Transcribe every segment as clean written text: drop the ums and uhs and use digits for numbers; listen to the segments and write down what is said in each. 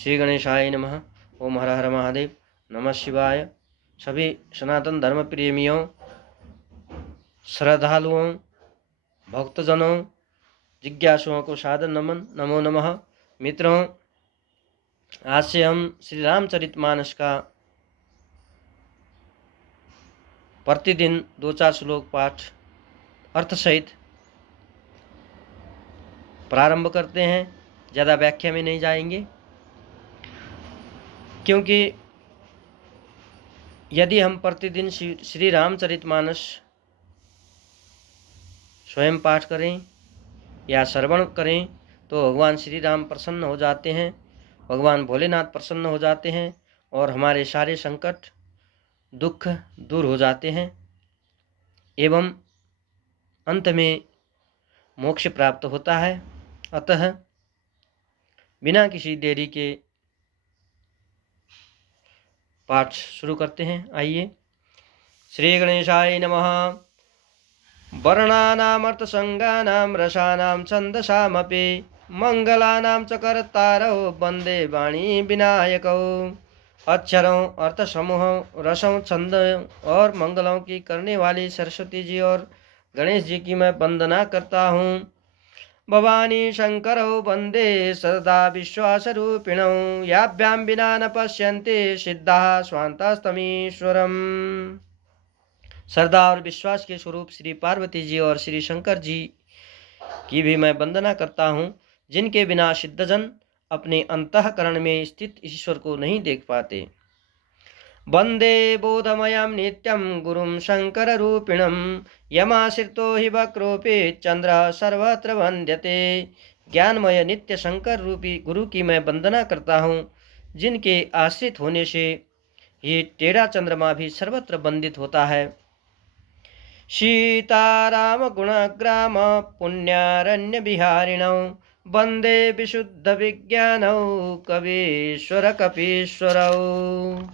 श्री गणेशाय नमः। ओम हर हर महादेव। नमः शिवाय। सभी सनातन धर्म प्रेमियों, श्रद्धालुओं, भक्तजनों, जिज्ञासुओं को सादर नमन। नमो नमः। मित्रों, आज से हम श्री रामचरितमानस का प्रतिदिन 2-4 श्लोक पाठ अर्थ सहित प्रारंभ करते हैं। ज़्यादा व्याख्या में नहीं जाएंगे, क्योंकि यदि हम प्रतिदिन श्री रामचरितमानस स्वयं पाठ करें या श्रवण करें तो भगवान श्री राम प्रसन्न हो जाते हैं, भगवान भोलेनाथ प्रसन्न हो जाते हैं और हमारे सारे संकट दुख दूर हो जाते हैं एवं अंत में मोक्ष प्राप्त होता है। अतः बिना किसी देरी के पाठ शुरू करते हैं। आइए। श्री गणेशाय नमः। वर्णानामर्थसंज्ञानां रसानां छन्दसामपि मंगलानां च कर्तारौ वन्दे वाणी विनायकौ। अक्षरों, अर्थ समूहों, रसों, छंद और मंगलों की करने वाली सरस्वती जी और गणेश जी की मैं वंदना करता हूँ। भवानी शंकरौ वन्दे सदा विश्वासरूपिणौ। याभ्यां विना न पश्यन्ते सिद्धाः स्वान्तस्तमीश्वरम्। श्रद्धा और विश्वास के स्वरूप श्री पार्वती जी और श्री शंकर जी की भी मैं वंदना करता हूँ, जिनके बिना सिद्धजन अपने अंतःकरण में स्थित ईश्वर को नहीं देख पाते। वंदे बोधमयं नित्यं गुरुं शंकर रूपिणं। यमाश्रितो हि वक्रोपि चंद्र सर्वत्र वंद्यते। ज्ञानमय नित्य शंकर रूपी गुरु की मैं वंदना करता हूँ, जिनके आश्रित होने से ये टेढ़ा चंद्रमा भी सर्वत्र वंदित होता है। सीताराम गुणग्राम पुण्यारण्य बिहारिणौ। वंदे विशुद्ध विज्ञानौ कवीश्वर कपीश्वरौ।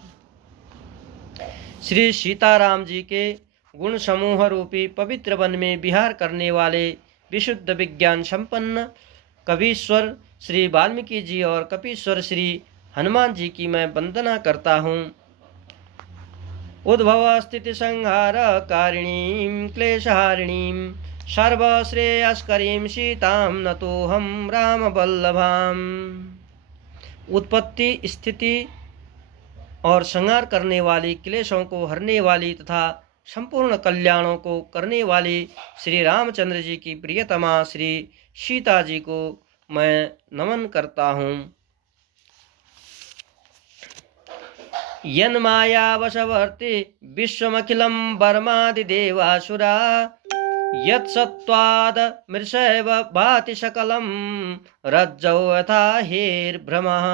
श्री सीताराम जी के गुण समूह रूपी पवित्र वन में विहार करने वाले विशुद्ध विज्ञान संपन्न कवीश्वर श्री वाल्मीकि जी और कपीश्वर श्री हनुमान जी की मैं वंदना करता हूँ। उद्भव स्थिति संहार कारिणीं क्लेशहारिणीं सर्वश्रेयस्करीं सीतां नतोऽहं राम वल्लभाम्। उत्पत्ति, स्थिति और संहार करने वाली, क्लेशों को हरने वाली तथा संपूर्ण कल्याणों को करने वाली श्री रामचंद्र जी की प्रियतमा श्री सीता जी को मैं नमन करता हूँ। यन्मायावशवर्ति विश्वमखिलं वर्मादिदेवासुरा। यत्सत्त्वाद् मृषैव भाति सकलं रज्जौ यथा हेर्भ्रमः।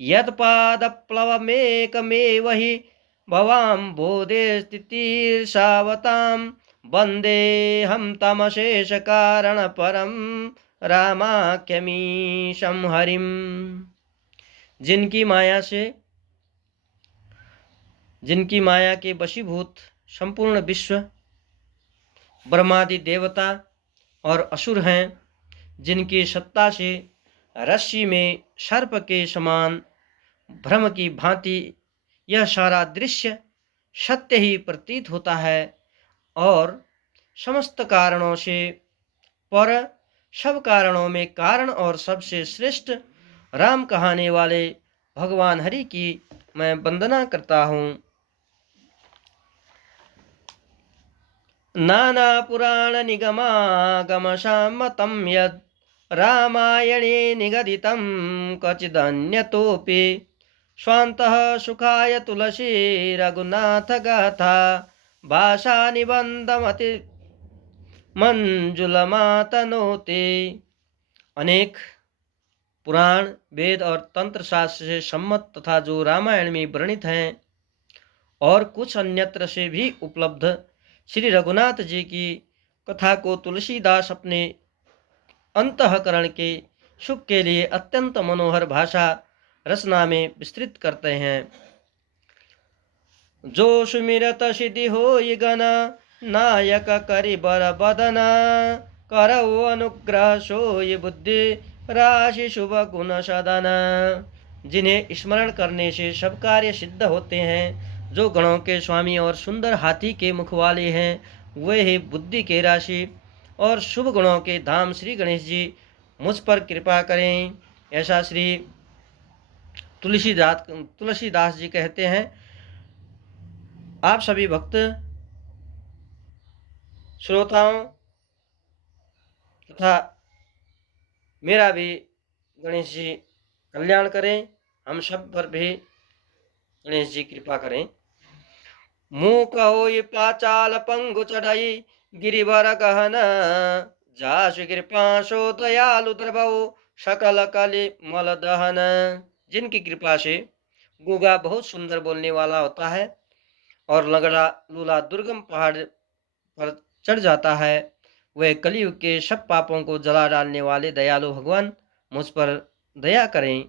यत्पादप्लवमेकमेव हि भवाम्भोधे स्थितिर्षावतां। वन्देऽहं तमशेषकारणपरं रामाख्यमीशं हरिम्। जिनकी माया के वशीभूत संपूर्ण विश्व ब्रह्मादि देवता और असुर हैं, जिनकी सत्ता से रस्सी में सर्प के समान भ्रम की भांति यह सारा दृश्य सत्य ही प्रतीत होता है और समस्त कारणों से पर सब कारणों में कारण और सबसे श्रेष्ठ राम कहाने वाले भगवान हरि की मैं वंदना करता हूँ। नाना पुराण निगमागमसम्मतं यद् रामायणे निगदितं क्वचिदन्यतोऽपि। स्वान्तः सुखाय तुलसी रघुनाथ गाथा भाषा निबंधमति मंजुलमातनोते। अनेक पुराण, वेद और तंत्र शास्त्र से सम्मत तथा जो रामायण में वर्णित हैं और कुछ अन्यत्र से भी उपलब्ध श्री रघुनाथ जी की कथा को तुलसीदास अपने अंतःकरण के सुख के लिए अत्यंत मनोहर भाषा रचना में विस्तृत करते हैं। जो सुमिरत सिद्धि होई गण नायक करि बर बदन। करौ अनुग्रह सोई बुद्धि राशि शुभ गुण सदन, जिन्हें स्मरण करने से सब कार्य सिद्ध होते हैं, जो गणों के स्वामी और सुंदर हाथी के मुख वाले हैं, वे ही बुद्धि के राशि और शुभ गुणों के धाम श्री गणेश जी मुझ पर कृपा करें। ऐसा श्री तुलसीदास जी कहते हैं। आप सभी भक्त श्रोताओं तथा मेरा भी गणेश जी कल्याण करें, हम सब पर भी गणेश जी कृपा करें। मूक होई पाचाल पंगु चढ़ाई गिरिवर गहन, जासु कृपा सो दयालु द्रवौ सकल कलि मल दहन। जिनकी कृपा से गूंगा बहुत सुंदर बोलने वाला होता है और लगड़ा लूला दुर्गम पहाड़ पर चढ़ जाता है, वे कलयुग के सब पापों को जला डालने वाले दयालु भगवान मुझ पर दया करें।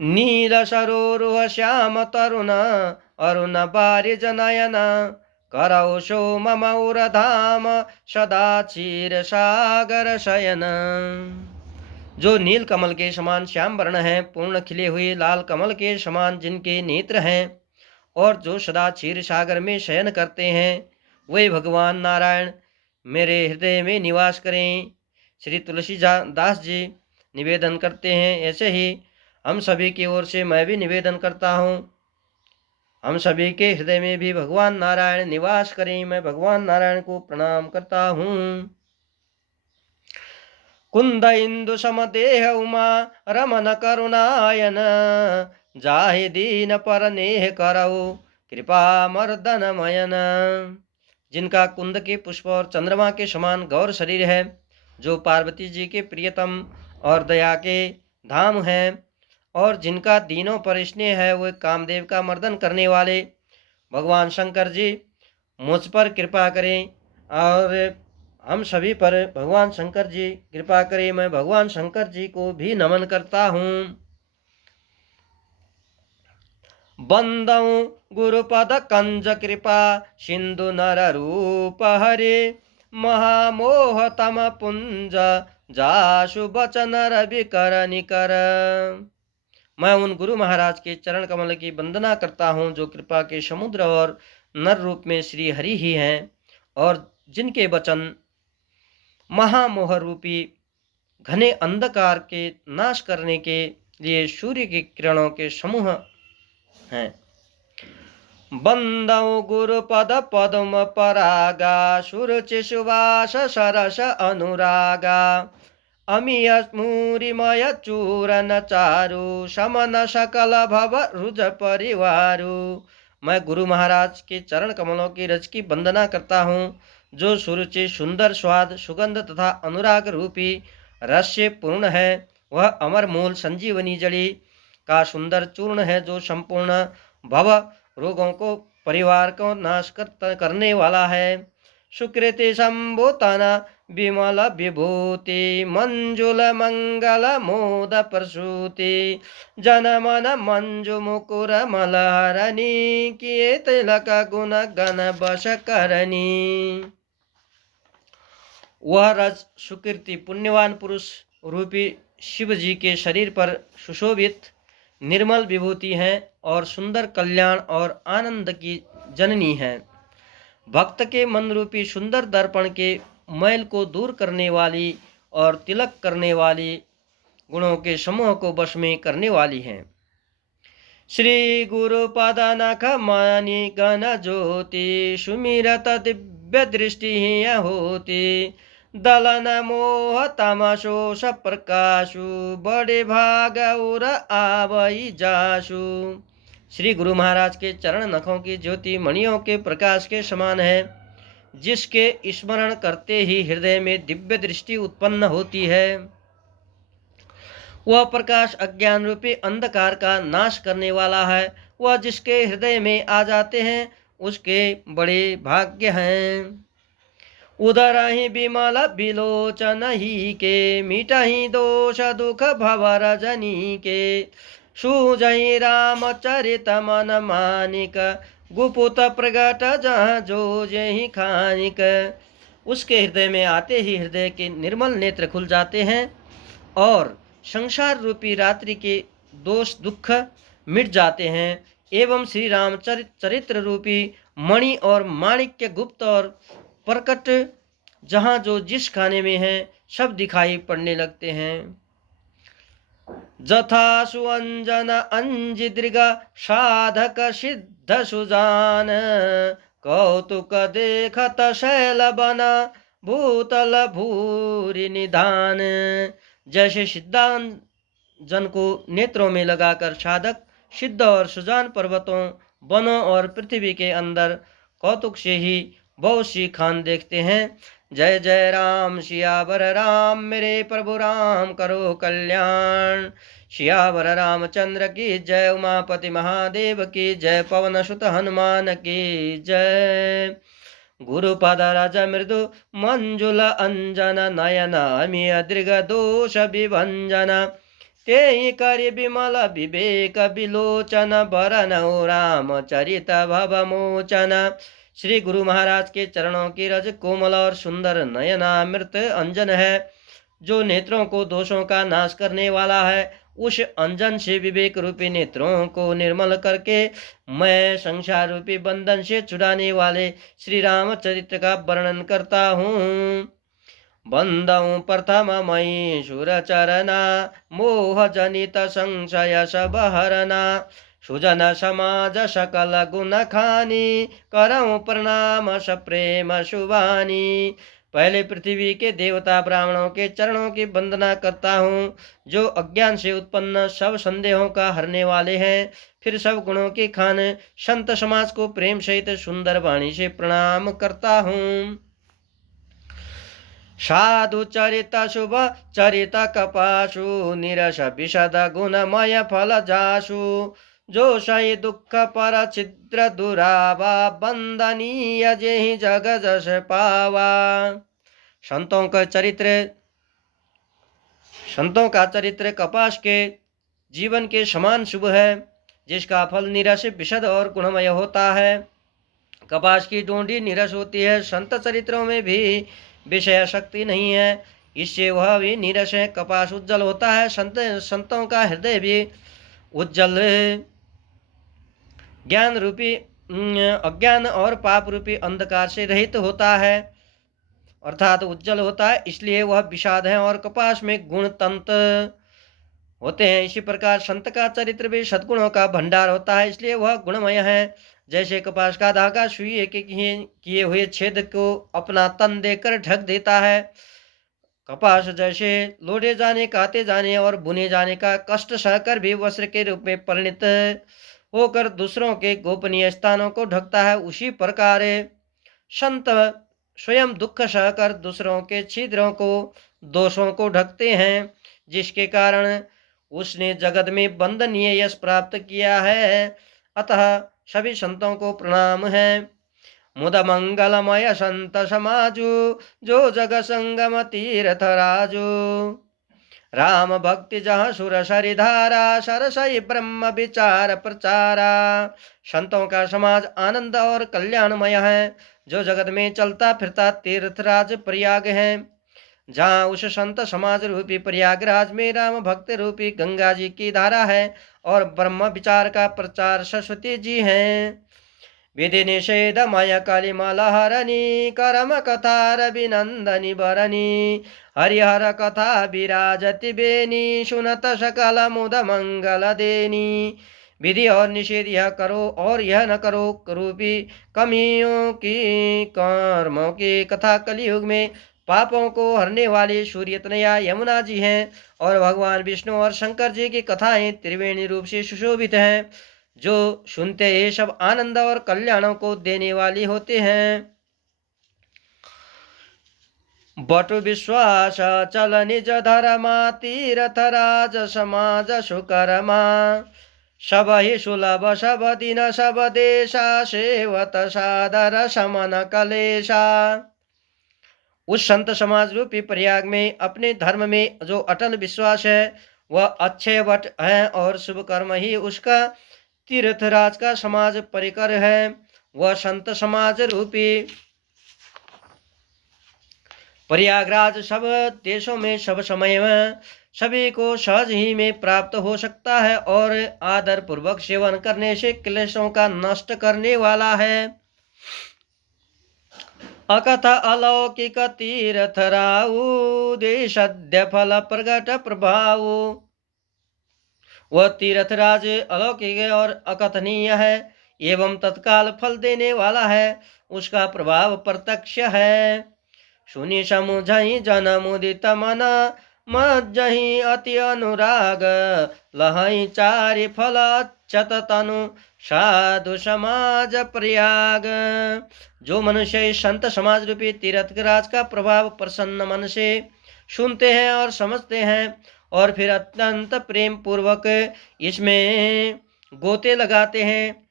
नील सरोरुह श्याम तरुण अरुण बारिज नयन, करौ शो मम उरधाम सदा क्षीर सागर शयन। जो नील कमल के समान श्याम वर्ण है, पूर्ण खिले हुए लाल कमल के समान जिनके नेत्र हैं और जो सदा क्षीर सागर में शयन करते हैं, वे भगवान नारायण मेरे हृदय में निवास करें। श्री तुलसीदास जी निवेदन करते हैं। ऐसे ही हम सभी की ओर से मैं भी निवेदन करता हूँ, हम सभी के हृदय में भी भगवान नारायण निवास करें। मैं भगवान नारायण को प्रणाम करता हूँ। कुंद इंदु समदेह उमा रमन करुणायन, जाहि दीन पर नेह करौ कृपा मर्दन मयन। जिनका कुंद के पुष्प और चंद्रमा के समान गौर शरीर है, जो पार्वती जी के प्रियतम और दया के धाम हैं, और जिनका दीनों पर स्नेह है, वे कामदेव का मर्दन करने वाले भगवान शंकर जी मुझ पर कृपा करें और हम सभी पर भगवान शंकर जी कृपा करें। मैं भगवान शंकर जी को भी नमन करता हूँ। बंदौ गुरुपद कंज कृपा सिंधु नर रूप हरे, महामोह तम पुंज जासु बचन रवि कर निकर। मैं उन गुरु महाराज के चरण कमल की वंदना करता हूँ, जो कृपा के समुद्र और नर रूप में श्री हरि ही हैं और जिनके वचन महामोह रूपी घने अंधकार के नाश करने के लिए सूर्य की किरणों के समूह हैं। बंदौ गुरुपद पद्म परागा सुरुचि सुवास सरस अनुरागा, अमीय मूरिमय चूरन चारु समन सकल भव रुज परिवारु। मैं गुरु महाराज के चरण कमलों की रज की वंदना करता हूँ, जो सुरुचि सुंदर स्वाद सुगंध तथा अनुराग रूपी रस से पूर्ण है। वह अमर मूल संजीवनी जड़ी का सुंदर चूर्ण है, जो संपूर्ण भव रोगों को परिवार को नाश करने वाला है। सुकृति संभूतन विमल विभूति मंजुल मंगल मोद प्रसूति, जनमन मंजु मुकुर मलहरणी, किए तिलक गुण गण बस करनी। वह रज सुकृति पुण्यवान पुरुष रूपी शिव जी के शरीर पर सुशोभित निर्मल विभूति है और सुंदर कल्याण और आनंद की जननी है। भक्त के मन रूपी सुंदर दर्पण के मैल को दूर करने वाली और तिलक करने वाली गुणों के समूह को वश में करने वाली है। श्री गुरु पद नख मणि गण ज्योति, सुमिरत दिव्य दृष्टि होती, दलन मोह तमशोष प्रकाशु, बड़े भाग उर आवई जासु। श्री गुरु महाराज के चरण नखों की ज्योति मणियों के प्रकाश के समान है, जिसके स्मरण करते ही हृदय में दिव्य दृष्टि उत्पन्न होती है। वह प्रकाश अज्ञान रूपी अंधकार का नाश करने वाला है। वह जिसके हृदय में आ जाते हैं, उसके बड़े भाग्य हैं। उदर ही विमल विलोचन ही के, मिटहि दोष दुख भव रजनी के, सुजहि रामचरित मन मानिक, गुपुत प्रगट जहाँ जो जहि खानिक। उसके हृदय में आते ही हृदय के निर्मल नेत्र खुल जाते हैं और संसार रूपी रात्रि के दोष दुख मिट जाते हैं एवं श्री राम चरित्र रूपी मणि और माणिक्य गुप्त और प्रकट जहाँ जो जिस खाने में है सब दिखाई पड़ने लगते हैं। जथा सुअंजन अंजिदृग साधक सिद्ध सुजान कौतुक देखत शैल बना भूतल भूरि निधान। जैसे सिद्धांजन को नेत्रों में लगाकर साधक सिद्ध और सुजान पर्वतों वनों और पृथ्वी के अंदर कौतुक से ही बहुत सी खान देखते हैं। जय जय राम सियावर राम मेरे प्रभु राम करो कल्याण। सियावर रामचंद्र की जय। उमापति महादेव की जय। पवन सुत हनुमान की जय। गुरुपद रज मृदु मंजुल अंजन नयन अमिय दृग दोष विभंजन तेहि करि विमल विवेक विलोचन बरनौ राम चरित भव मोचन। श्री गुरु महाराज के चरणों की रज कोमल और सुंदर नयनामृत अंजन है जो नेत्रों को दोषों का नाश करने वाला है। उस अंजन से विवेक रूपी नेत्रों को निर्मल करके मैं संसार रूपी बंधन से छुड़ाने वाले श्री राम चरित्र का वर्णन करता हूँ। बंदौ प्रथम मयि सुरचरना मोह जनित संशय सब हरना सुजन समाज सकल गुण खानी करऊं प्रणाम सप्रेम शुभानी। पहले पृथ्वी के देवता ब्राह्मणों के चरणों की वंदना करता हूँ जो अज्ञान से उत्पन्न सब संदेहों का हरने वाले हैं। फिर सब गुणों के खान संत समाज को प्रेम सहित सुंदर वाणी से प्रणाम करता हूँ। साधु चरित शुभ चरित कपासु निरस विशद गुणमय फल जासु जो सही दुख पर छिद्र दुरावा बंदनीय जेहि जग जस पावा। संतों का चरित्र कपास के जीवन के समान शुभ है जिसका फल निरस विशद और गुणमय होता है। कपास की डोंडी निरस होती है। संत चरित्रों में भी विषय शक्ति नहीं है इससे वह भी निरस है। कपास उज्जवल होता है। संतों का हृदय भी उज्जवल ज्ञान रूपी अज्ञान और पाप रूपी अंधकार से रहित होता है अर्थात उज्जवल होता है इसलिए वह विषाद है और कपास में गुण तंत्र होते हैं। इसी प्रकार संत का चरित्र भी सद्गुणों का भंडार होता है इसलिए वह गुणमय है। जैसे कपास का धागा सुई के किए हुए छेद को अपना तन देकर ढक देता है। कपास जैसे लोढ़े जाने काते जाने और बुने जाने का कष्ट सहकर भी वस्त्र के रूप में परिणित होकर दूसरों के गोपनीय स्थानों को ढकता है उसी प्रकार संत स्वयं दुख सहकर दूसरों के छिद्रों को दोषों को ढकते हैं जिसके कारण उसने जगत में वंदनीय यश प्राप्त किया है। अतः सभी संतों को प्रणाम है। मुद मंगलमय संत समाजु जो जग संगम तीर्थ राजू राम भक्ति जहाँ सुर सरिधारा सरसई ब्रह्म विचार प्रचारा। संतों का समाज आनंद और कल्याणमय है जो जगत में चलता फिरता तीर्थराज प्रयाग है। जहाँ उस संत समाज रूपी प्रयागराज में राम भक्त रूपी गंगा जी की धारा है और ब्रह्म विचार का प्रचार सरस्वती जी हैं। विधि निषेध मय कलिमल हरणी करम कथा रविनंदनी बरनी हरिहर कथा विराजति बेनी सुनत सकल मुद मंगल देनी। विधि और निषेध यह करो और यह न करो रूपी कमियों की कर्मों की कथा कलियुग में पापों को हरने वाले सूर्य तनया यमुना जी हैं और भगवान विष्णु और शंकर जी की कथाएं त्रिवेणी रूप से सुशोभित हैं जो सुनते ये सब आनंद और कल्याणों को देने वाली होते हैं। बटु विश्वास चल निज धर्मा तीर्थ राज समाज सुकर्मा सब ही सुलभ सब दिन सब देशा सेवत सादर समन कलेशा। उस संत समाज रूपी प्रयाग में अपने धर्म में जो अटल विश्वास है वह अच्छे वट है और शुभ कर्म ही उसका तीर्थराज का समाज परिकर है। वह संत समाज रूपी प्रयागराज सब देशों में सब समय में सभी को सहज ही में प्राप्त हो सकता है और आदर पूर्वक सेवन करने से क्लेशों का नष्ट करने वाला है। अकथ अलौकिक तीर्थ राऊ देशद्य फल प्रगट प्रभाव। वह तीर्थराज अलौकिक और अकथनीय है एवं तत्काल फल देने वाला है, उसका प्रभाव प्रत्यक्ष है। सुनि समुझहि जन मुदित मन मज्जहि अति अनुराग लहई चारि फल अक्षत तनु साधु समाज प्रयाग। जो मनुष्य संत समाज रूपी तीर्थराज का प्रभाव प्रसन्न मन से सुनते हैं और समझते हैं और फिर अत्यंत प्रेम पूर्वक इसमें गोते लगाते हैं,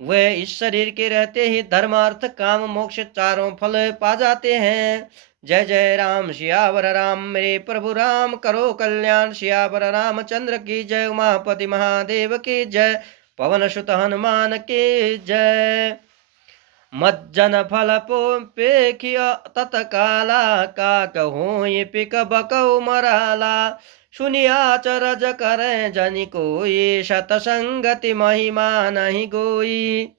वे इस शरीर के रहते ही धर्म अर्थ काम मोक्ष चारों फल पा जाते हैं। जय जय राम सियावर राम मेरे प्रभु राम करो कल्याण। सियावर रामचंद्र की जय। उमापति महादेव की जय। पवन सुत हनुमान की जय। मज्जन फल पेखिय तत्काला का कहो ये पिक बकौ मराला। सुनिया चरज करे जनि कोई सतसंगति महिमा नहीं गोई।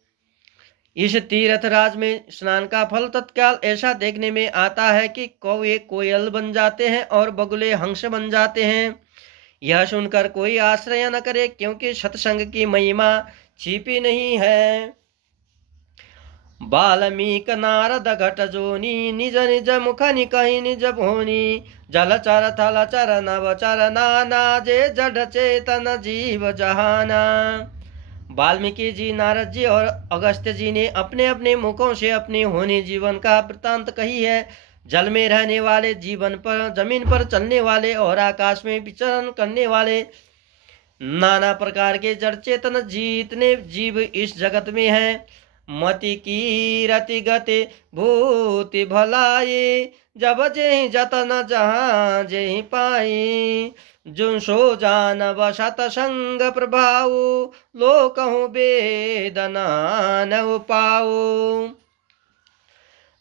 इस तीर्थराज में स्नान का फल तत्काल ऐसा देखने में आता है कि कौवे कोयल बन जाते हैं और बगुले हंस बन जाते हैं। यह सुनकर कोई आश्रय न करे, क्योंकि सत्संग की महिमा छिपी नहीं है। बाल्मीक नारद घट जोनी निज निज मुख निकहि निज भोनी। जलचर थलचर नवचर नाना जे जड़ चेतन जीव जहाना। वाल्मीकि जी, नारद जी और अगस्त्य जी ने अपने अपने मुखों से अपने होनी जीवन का वृत्तांत कही है। जल में रहने वाले, जीवन पर जमीन पर चलने वाले और आकाश में विचरण करने वाले नाना प्रकार के जड़ चेतन जितने जीव इस जगत में हैं, मति की रति गति भूति भलाई जब जेहि जतन जहाँ जेहि पाई। जो सो जान सत संग प्रभाव लोकहु वेदना न पाओ।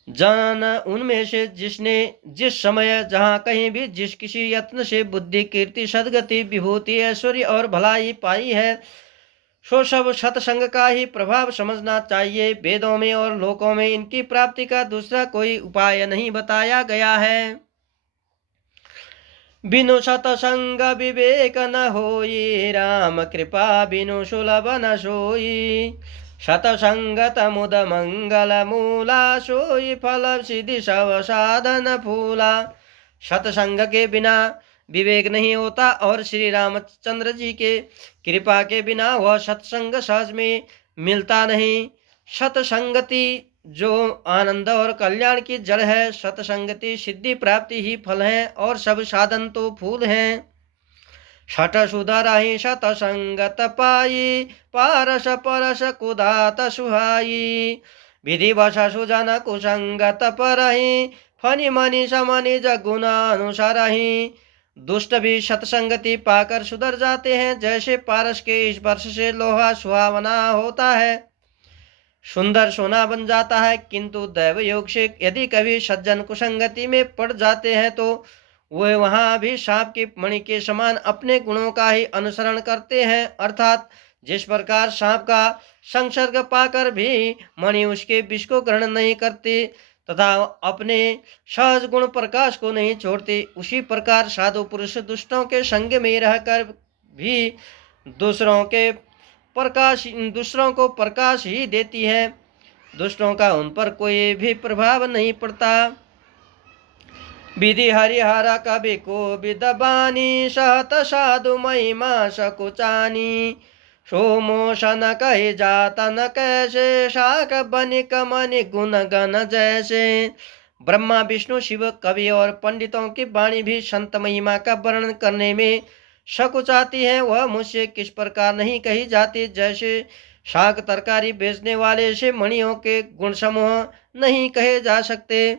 जान उनमें से जिसने जिस समय जहाँ कहीं भी जिस किसी यत्न से बुद्धि कीर्ति सदगति विभूति ऐश्वर्य और भलाई पाई है, सो सब सत्संग का ही प्रभाव समझना चाहिए। वेदों में और लोकों में इनकी प्राप्ति का दूसरा कोई उपाय नहीं बताया गया है। बिनु सतसंग विवेक न होई, राम कृपा बिनु सुलभ न सोई। सतसंगत मुद मंगल मूला, सोई फल सिद्धि सब साधन फूला। सतसंग के बिना विवेक नहीं होता और श्री रामचंद्र जी के कृपा के बिना वह सत्संग सहज में मिलता नहीं। सतसंगति जो आनंद और कल्याण की जड़ है, सतसंगति सिद्धि प्राप्ति ही फल है और सब साधन तो फूल हैं। छठ सुधरहि सतसंगत पाई, पारस परस कुदात सुहाई। विधि वश सुजन कुसंगत परहि, फनि मनि समनि जगुण अनुसरहि। दुष्ट भी सत्संगति पाकर सुधर जाते हैं, जैसे पारस के स्पर्श से लोहा सुहावना होता है, सुंदर सोना बन जाता है। किंतु दैव योग से यदि कभी सज्जन कुसंगति में पड़ जाते हैं तो वे वहां भी सांप की मणि के समान अपने गुणों का ही अनुसरण करते हैं। अर्थात जिस प्रकार सांप का संसर्ग पाकर भी मणि उसके विष को ग्रहण नहीं करती तथा अपने सहज गुण प्रकाश को नहीं छोड़ती, उसी प्रकार साधु पुरुष दुष्टों के संग में रहकर भी दूसरों को प्रकाश ही देती है। दुष्टों का उन पर कोई भी प्रभाव नहीं पड़ता। विधि हरिहर कवि को विदबानी, सहत साधु महिमा सकुचानी। सोमोशन कहे जाता न कैसे, शाक बनिक मनि गुण गण जैसे। ब्रह्मा विष्णु शिव कवि और पंडितों की वाणी भी संत महिमा का वर्णन करने में सकुचाती है। वह मुझसे किस प्रकार नहीं कही जाती, जैसे शाक तरकारी बेचने वाले से मणियों के गुण समूह नहीं कहे जा सकते।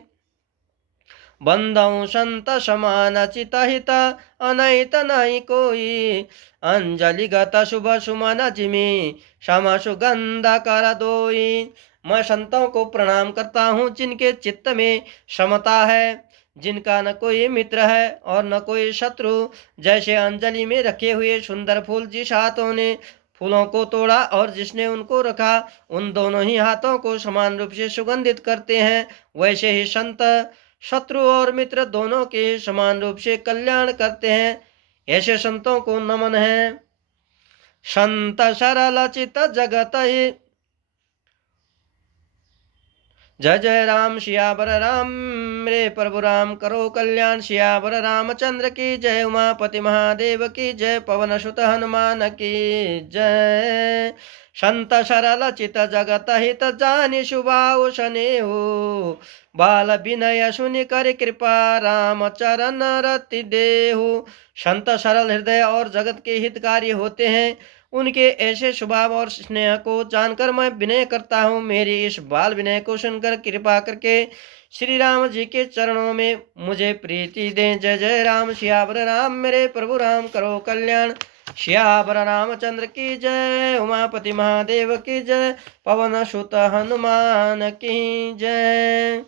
बंधौ संत समान चित हित, अनहित नहीं कोई। अंजलिगत शुभ सुमन जिमि, सम सुगंध कर दोई। मैं संतों को प्रणाम करता हूँ जिनके चित्त में समता है, जिनका न कोई मित्र है और न कोई शत्रु। जैसे अंजलि में रखे हुए सुंदर फूल जिस हाथों ने फूलों को तोड़ा और जिसने उनको रखा, उन दोनों ही हाथों को समान रूप से सुगंधित करते हैं, वैसे ही संत शत्रु और मित्र दोनों के समान रूप से कल्याण करते हैं। ऐसे संतों को नमन है। संत सरल चित जगत ही, जय जय राम सियावर राम, मेरे प्रभु राम करो कल्याण। सियावर रामचंद्र की जय, उमापति महादेव की जय, पवन सुत हनुमान की जय। संत सरल चित जगत हित जानि शुभाउ सनेहु, बाल विनय सुनि कर कृपा राम चरण रति देहु। संत सरल हृदय और जगत के हितकारी होते हैं। उनके ऐसे स्वभाव और स्नेह को जानकर मैं विनय करता हूँ। मेरी इस बाल विनय को सुनकर कृपा करके श्री राम जी के चरणों में मुझे प्रीति दें। जय जय राम सियावर राम, मेरे प्रभु राम करो कल्याण। सियावर रामचंद्र की जय, उमापति महादेव की जय, पवन सुत हनुमान की जय।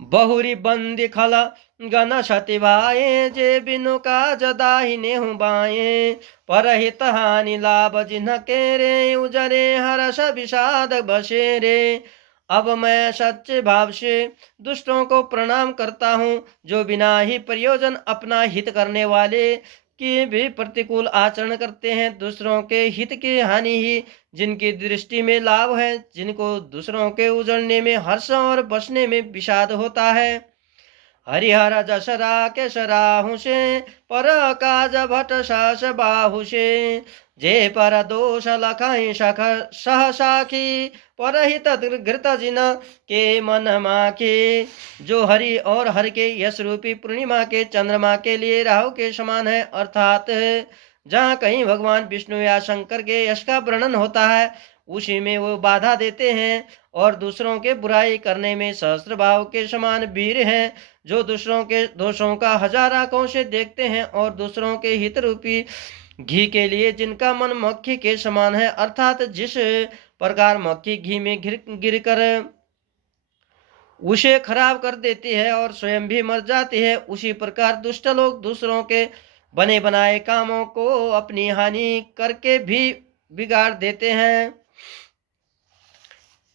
बहुरी बंदी खल गन सती भाए, जे बिनु काज दाहिने हूँ बाए। परहित हानि लाभ जिन्ह के रे, उजरे हर्ष विषाद बसे रे। अब मैं सच्चे भाव से दुष्टों को प्रणाम करता हूँ, जो बिना ही प्रयोजन अपना हित करने वाले की भी प्रतिकूल आचरण करते हैं। दूसरों के हित की हानि ही जिनकी दृष्टि में लाभ है, जिनको दूसरों के उजड़ने में हर्ष और बसने में विषाद होता है। हरिहर जसरा के सराहु से, पर काज भट सास बाहु से। जे पर दोष लखाई सख सह साखी, परहित घृत जिन के मन माखी। जो हरि और हर के यश रूपी पूर्णिमा के चंद्रमा के लिए राहु के समान है, अर्थात जहाँ कहीं भगवान विष्णु या शंकर के यश का वर्णन होता है, उसी में वो बाधा देते हैं। और दूसरों के बुराई करने में सहस्त्र भाव के समान वीर हैं। जो दूसरों के दोषों का हजार आंखों से देखते हैं और दूसरों के हित रूपी घी के लिए जिनका मन मक्खी के समान है, अर्थात जिस प्रकार मक्खी घी में गिर कर उसे खराब कर देती है और स्वयं भी मर जाती है, उसी प्रकार दुष्ट लोग दूसरों के बने बनाए कामों को अपनी हानि करके भी बिगाड़ देते हैं।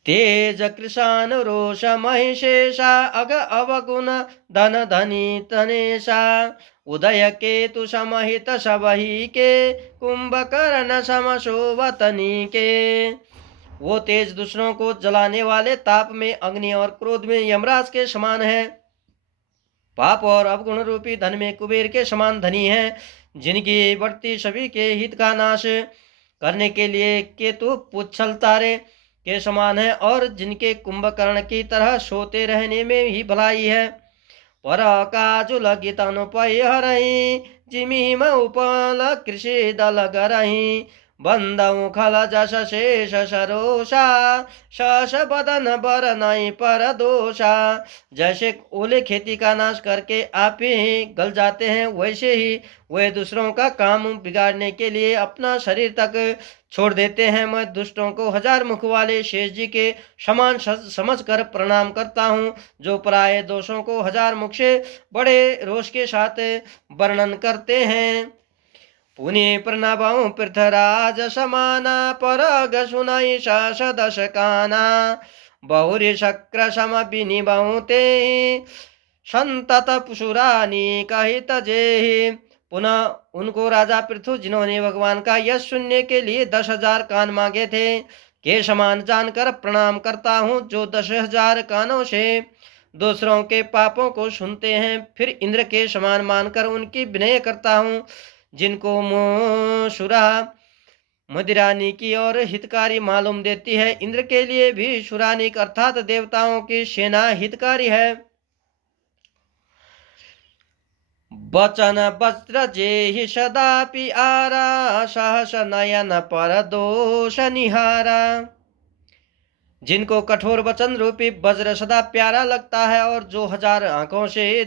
तेज कृषान रोष महिषेशा, अग अवगुण धन धनी तनेशा। उदय केतु समहित सबही के, कुंभकर्ण सम शोभतनी के। वो तेज दूसरों को जलाने वाले ताप में अग्नि और क्रोध में यमराज के समान है। पाप और अवगुण रूपी धन में कुबेर के समान धनी है। जिनकी बढ़ती सभी के हित का नाश करने के लिए केतु पुच्छल तारे के समान है, और जिनके कुंभकर्ण की तरह सोते रहने में ही भलाई है। पर काजुल गीतानुपय हरही, जिमिम उपल कृषि दल करही। बंदऊ खल जस शेष सरोषा, शश बदन बर नहीं पर दोषा। जैसे ओले खेती का नाश करके आप ही गल जाते हैं, वैसे ही वे दूसरों का काम बिगाड़ने के लिए अपना शरीर तक छोड़ देते हैं। मैं दुष्टों को हजार मुख वाले शेष जी के समान समझकर प्रणाम करता हूँ, जो पराये दोषों को हजार मुख से बड़े रोष के साथ वर्णन करते हैं। पुनि प्रणवं पृथ्वीराज समाना, परग सुनाई शास दश काना। बहुरी शक्र सम बिनिबहु ते, संतत पुषुरानी कहित जेहि। पुनः उनको राजा पृथु, जिन्होंने भगवान का यश सुनने के लिए 10,000 कान मांगे थे, के समान जानकर प्रणाम करता हूँ, जो 10,000 कानों से दूसरों के पापों को सुनते हैं। फिर इंद्र के समान मानकर उनकी विनय करता हूँ, जिनको सुरा मदिरानी की और हितकारी मालूम देती है। इंद्र के लिए भी सुरानिक अर्थात देवताओं की सेना हितकारी है। वचन वज्र जेहि सदापि आरा, सहस नयन पर दोष निहारा। जिनको कठोर वचन रूपी वज्र सदा प्यारा लगता है, और जो हजार आंखों से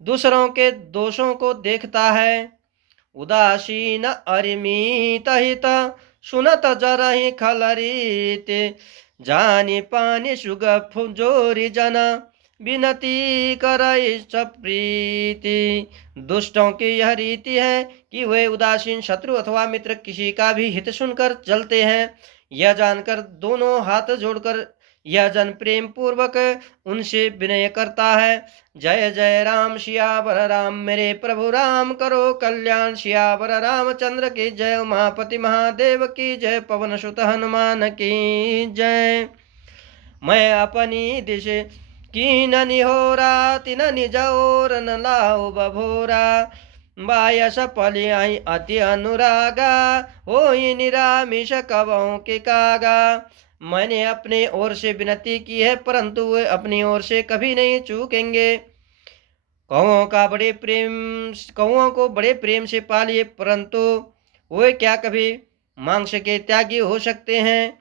दूसरों के दोषों को देखता है। उदासीन अरिमित हित, सुनत जरहि खलरीत। जानी पानी सुग फुजोरी जना विनती कर इष्ट प्रीति। दुष्टों की यह रीति है कि वे उदासीन शत्रु अथवा मित्र किसी का भी हित सुनकर चलते हैं। यह जानकर दोनों हाथ जोड़कर यह जन प्रेम पूर्वक उनसे विनय करता है। जय जय राम सियावर राम मेरे प्रभु राम करो कल्याण। सियावर रामचंद्र की जय। उमापति महादेव की जय। पवन सुत हनुमान की जय। मैं अपनी दिश कीन निहोरा तिन निज और न लाओ बभोरा। बायस पलियाई अति अनुरागा होई निरामिष कवों के कागा। मैंने अपने ओर से विनती की है परंतु वे अपनी ओर से कभी नहीं चूकेंगे। कौओं को बड़े प्रेम से पालिए परंतु वे क्या कभी मांस के त्यागी हो सकते हैं।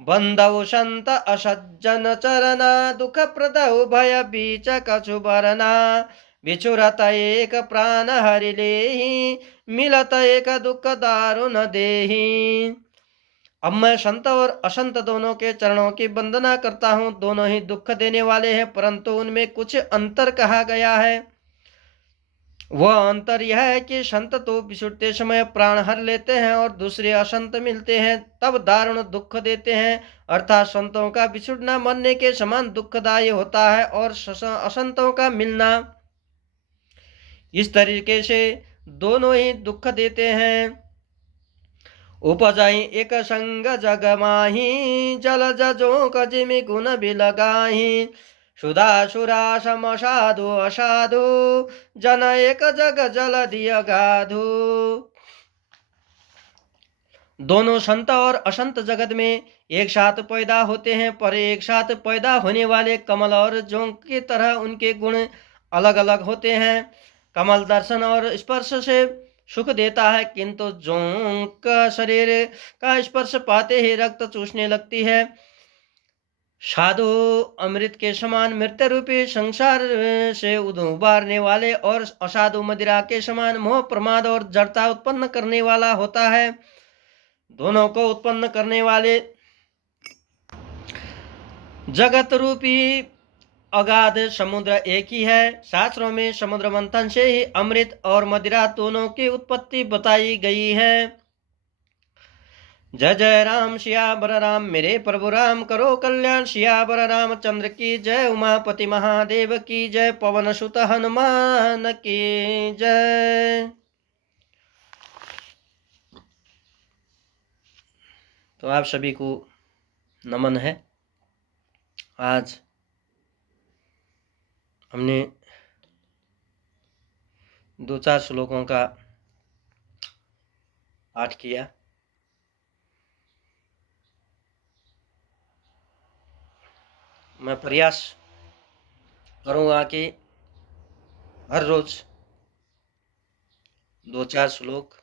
बंधव संत असज्जन चरना दुख प्रदौ भय बीच कछु बरना। बिछुरत एक प्राण हरि लेहि मिलत एक दुख दारुण देहि। अब मैं संत और असंत दोनों के चरणों की वंदना करता हूँ। दोनों ही दुख देने वाले हैं परंतु उनमें कुछ अंतर कहा गया है। वह अंतर यह है कि संत तो बिछुड़ते समय प्राण हर लेते हैं और दूसरे असंत मिलते हैं तब दारुण दुख देते हैं। अर्थात संतों का बिछुड़ना मरने के समान दुखदायी होता है और असंतों का मिलना इस तरीके से दोनों ही दुख देते हैं। उपजाई एक संग जग माही जल जजो कजिमि गुण बिलगाही। सुधा सुरा सम साधु असाधु जन एक जग जल दिय गाधु। दोनों संत और असंत जगत में एक साथ पैदा होते हैं पर एक साथ पैदा होने वाले कमल और जोंक की तरह उनके गुण अलग अलग होते हैं। कमल दर्शन और स्पर्श से सुख देता है किंतु जोंक शरीर का स्पर्श पाते ही रक्त चूसने लगती है। साधु अमृत के समान मृत्यु रूपी संसार से उबारने वाले और असाधु मदिरा के समान मोह प्रमाद और जड़ता उत्पन्न करने वाला होता है। दोनों को उत्पन्न करने वाले जगत रूपी अगाध समुद्र एक ही है। शास्त्रों में समुद्र मंथन से ही अमृत और मदिरा दोनों की उत्पत्ति बताई गई है। जय जय राम सियावर राम मेरे प्रभु राम करो कल्याण। सियावर रामचंद्र की जय। उमापति महादेव की जय। पवन सुत हनुमान की जय। तो आप सभी को नमन है। आज हमने 2-4 श्लोकों का पाठ किया। मैं प्रयास करूंगा कि हर रोज 2-4 श्लोक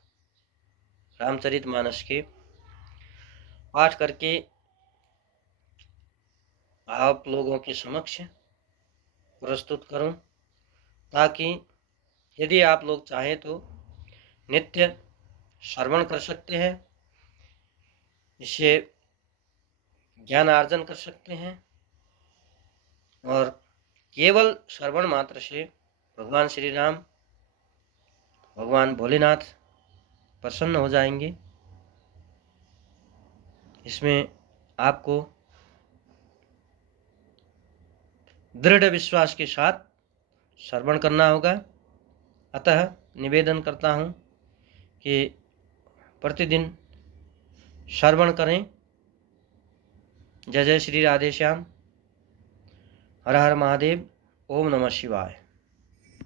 रामचरितमानस के पाठ करके आप लोगों के समक्ष प्रस्तुत करूं ताकि यदि आप लोग चाहें तो नित्य श्रवण कर सकते हैं। इससे ज्ञान अर्जन कर सकते हैं और केवल श्रवण मात्र से भगवान श्री राम भगवान भोलेनाथ प्रसन्न हो जाएंगे। इसमें आपको दृढ़ विश्वास के साथ श्रवण करना होगा। अतः निवेदन करता हूँ कि प्रतिदिन श्रवण करें। जय जय श्री राधे श्याम। हर हर महादेव। ओम नमः शिवाय।